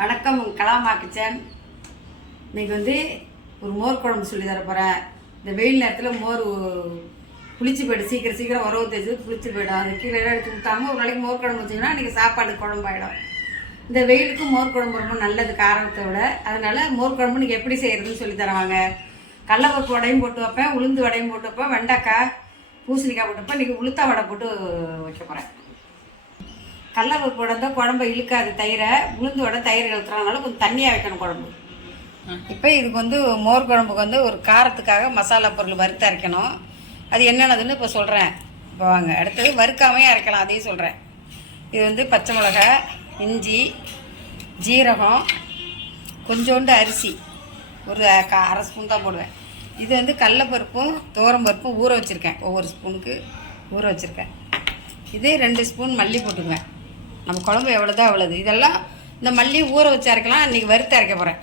வணக்கம் கலாமா கிச்சன். இன்றைக்கி வந்து ஒரு மோர் குழம்பு சொல்லி தர போகிறேன் இந்த வெயில் நேரத்தில் மோர் புளிச்சு போய்டும். சீக்கிரம் சீக்கிரம் உறவு தேய்ச்சி புளிச்சு போய்டும். அது கீழே எடுத்து ஊற்றாம ஒரு நாளைக்கு மோர் குழம்பு வச்சிங்கன்னா இன்றைக்கி சாப்பாடு குழம்பாயிடும். இந்த வெயிலுக்கு மோர் குழம்பு ரொம்ப நல்லது காரணத்தை விட. அதனால் மோர் குழம்பு நீங்கள் எப்படி செய்கிறதுன்னு சொல்லி தருவாங்க கடலப்பருப்பு வடையும் போட்டு வைப்பேன். உளுந்து வடையும் போட்டு வைப்பேன். வெண்டைக்காய் பூசணிக்காய் போட்டு வைப்பேன். இன்றைக்கி உளுத்தா வடை போட்டு வைக்க போகிறேன் கடலப்பருப்பு வடை தான் குழம்பு இழுக்காது தயிரை உளுந்து வடை தயிர் இழுத்துறதுனால கொஞ்சம் தண்ணியாக வைக்கணும் குழம்பு. இப்போ இதுக்கு வந்து மோர் குழம்புக்கு வந்து ஒரு காரத்துக்காக மசாலா பொருள் வறுத்து அரைக்கணும். அது என்னென்னதுன்னு இப்போ சொல்கிறேன் இப்போ வாங்க அடுத்தது வறுக்காமையே அரைக்கலாம் அதையும் சொல்கிறேன் இது வந்து பச்சை மிளகாய் இஞ்சி ஜீரகம் கொஞ்சோண்டு அரிசி. ஒரு க- அரை ஸ்பூன் தான் போடுவேன். இது வந்து கடலப்பருப்பும் துவரம்பருப்பும் ஊற வச்சுருக்கேன். ஒவ்வொரு ஸ்பூனுக்கு ஊற வச்சுருக்கேன். இது ரெண்டு ஸ்பூன் மல்லி போட்டுக்குவேன். நம்ம குழம்பு எவ்வளோதோ அவ்வளோது இதெல்லாம் இந்த மல்லி ஊற வச்சு அரைக்கலாம் இன்றைக்கி வறுத்து அரைக்க போகிறேன்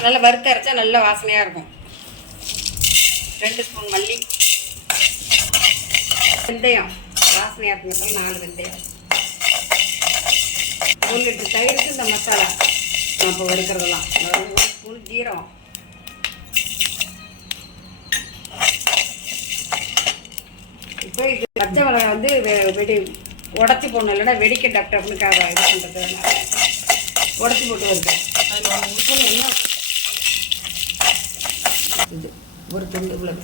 நல்லா வறுத்து அரைச்சா நல்ல வாசனையாக இருக்கும். ரெண்டு ஸ்பூன் மல்லி. வெந்தயம். வாசனையாக இருக்கும் நாலு வெந்தயம். ஒரு லிட்டர் தயிருக்கு இந்த மசாலா. நான் இப்போ வறுக்கிறதெல்லாம். ஒரு ஸ்பூன் ஜீரகம். இப்போ இது பச்சை மிளகாய் வந்து வெ- வெடி உடச்சி போடணும் இல்லைன்னா வெடிக்க டப்னு கா- இது பண்ணுறதுனால உடச்சி போட்டு வருது. அதில் எண்ணெய் இது ஒரு துண்டு இவ்வளோ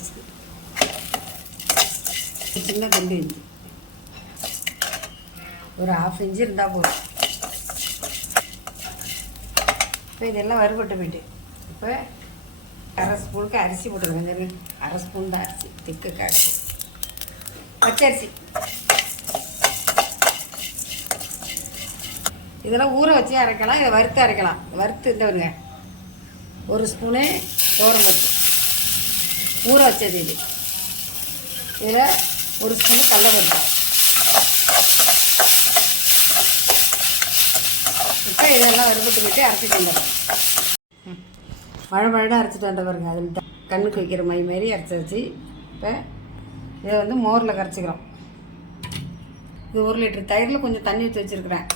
சின்ன துண்டு இஞ்சி ஒரு ஹாஃப் இன்ச்சு இருந்தால் போதும். இப்போ இதெல்லாம் வறுபட்டு போயிட்டு இப்போ அரை ஸ்பூனுக்கு அரிசி போட்டுருவேன். அரை ஸ்பூன் தான் அரிசி திக்கு அரிசி. பச்சரிசி இதெல்லாம் ஊற வச்சு அரைக்கலாம் இதை வறுத்து அரைக்கலாம். வறுத்து இந்த வருங்க ஒரு ஸ்பூனு பருப்பு. ஊற வச்சது இது. இதில் ஒரு ஸ்பூன் கடலப்பருப்பு. இப்போ இதெல்லாம் வறுபட்டு போட்டு அரைச்சிட்டு வந்துடுறேன் மழை மழைடாக அரைச்சிட்டு வந்த பாருங்க அதில் கண்ணுக்கு வைக்கிற மை மாரி அரைச்சி வச்சு இப்போ இதை வந்து மோரில் கரைச்சிக்கிறோம். இது ஒரு லிட்டர் தயிரில் கொஞ்சம் தண்ணி ஊற்றி வச்சுருக்குறேன்.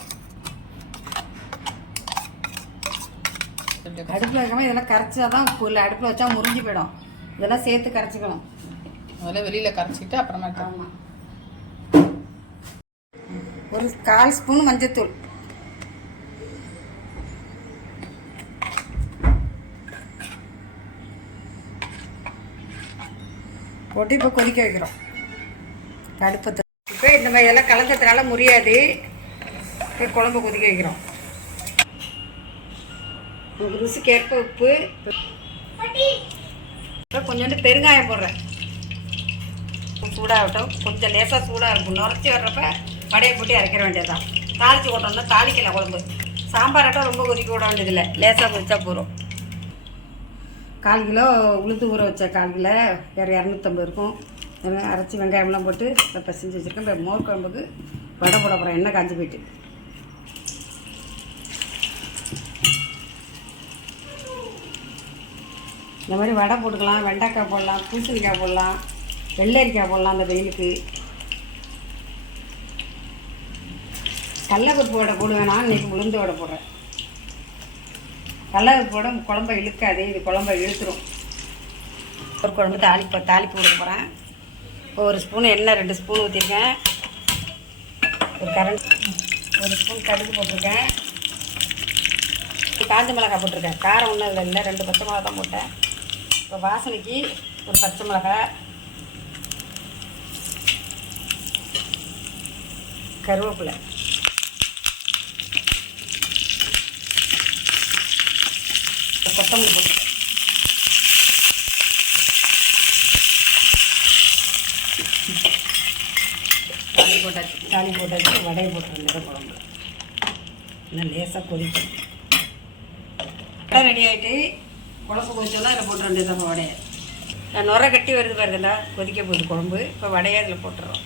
அடுப்பில் வைக்காம இதெல்லாம் கரைச்சா தான் இல்லை அடுப்பில் வச்சா முறிஞ்சு போயிடும். இதெல்லாம் சேர்த்து கரைச்சிக்கணும். முதல்ல வெளியில கரைச்சிட்டு அப்புறமேட்டு. ஆமாம் ஒரு கால் ஸ்பூன் மஞ்சத்தூள். போட்டு இப்போ கொதிக்க வைக்கிறோம். அடுப்பத்தை இப்போ இந்த மாதிரி எல்லாம் கலந்ததுனால முடியாது இப்போ குழம்பு கொதிக்க வைக்கிறோம். ருசிக்கேற்ப உப்பு. கொஞ்சோண்டு பெருங்காயம் போடுறேன். சூடாகட்டும். கொஞ்சம் லேசாக சூடாக இருக்கும் நுரைச்சி வர்றப்ப வடையை போட்டு இறக்கிற வேண்டியதுதான். தாளிச்சு போட்டோம்னா தாளிக்கல குழம்பு. சாம்பாராட்டம் ரொம்ப கொதிக்க விட வேண்டியதில்லை. லேசாக கொதிச்சா போதும். கால் கிலோ உளுந்து ஊற வச்ச கால் கிலோ வேறு இரநூத்தம்பது இருக்கும். அரைச்சி வெங்காயம்லாம் போட்டு பசஞ்சு வச்சுருக்கேன். இப்போ மோர் குழம்புக்கு வடை போட போகிறேன் எண்ணெய் காஞ்சி போயிட்டு. இந்த மாதிரி வடை போட்டுக்கலாம் வெண்டைக்காய் போடலாம் பூசணிக்காய் போடலாம் வெள்ளரிக்காய் போடலாம் அந்த வெயிலுக்கு. கடலப்பருப்பு வடை போடுவேன். நான் இன்றைக்கி உளுந்து வடை போடுறேன். கடலப்பருப்பு வடை குழம்ப இழுக்காது இது குழம்ப இழுத்துரும். ஒரு குழம்பு தாளிப்பு தாளிப்பு விட போகிறேன் இப்போ ஒரு ஸ்பூன் எண்ணெய் ரெண்டு ஸ்பூன் ஊற்றிருக்கேன் ஒரு கரண்ட் ஒரு ஸ்பூன் கடுகு போட்டிருக்கேன். காஞ்ச மிளகாய் போட்டிருக்கேன். காரம் ஒன்றும் இல்லை இல்லை. ரெண்டு பச்சை மிளகா தான் போட்டேன். இப்போ வாசனைக்கு ஒரு பச்சை மிளகாய் கருவேப்பிலை. இப்போ கொத்தமல்லி போட்டு. தாலி போட்டாச்சு தாலி போட்டாச்சு வடையை போட்டுருந்தது குழம்பு. இன்னும் லேசாக கொதிக்கும் ரெடி ஆகிட்டு குழம்பு கொஞ்சம்னா இதில் போட்டு வேண்டியது நம்ம வடையை. நான் நுர கட்டி வருது பாருங்கடா கொதிக்க போகுது குழம்பு. இப்போ வடையை அதில் போட்டுறோம்.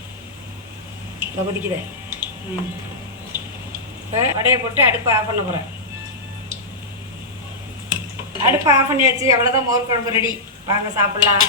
இப்போ கொதிக்குதே. ம். இப்போ வடையை போட்டு அடுப்பை ஆஃப் பண்ண போகிறேன் அடுப்பை ஆஃப் பண்ணியாச்சு. அவ்வளோதான் மோர் குழம்பு ரெடி வாங்க சாப்பிட்லாம்.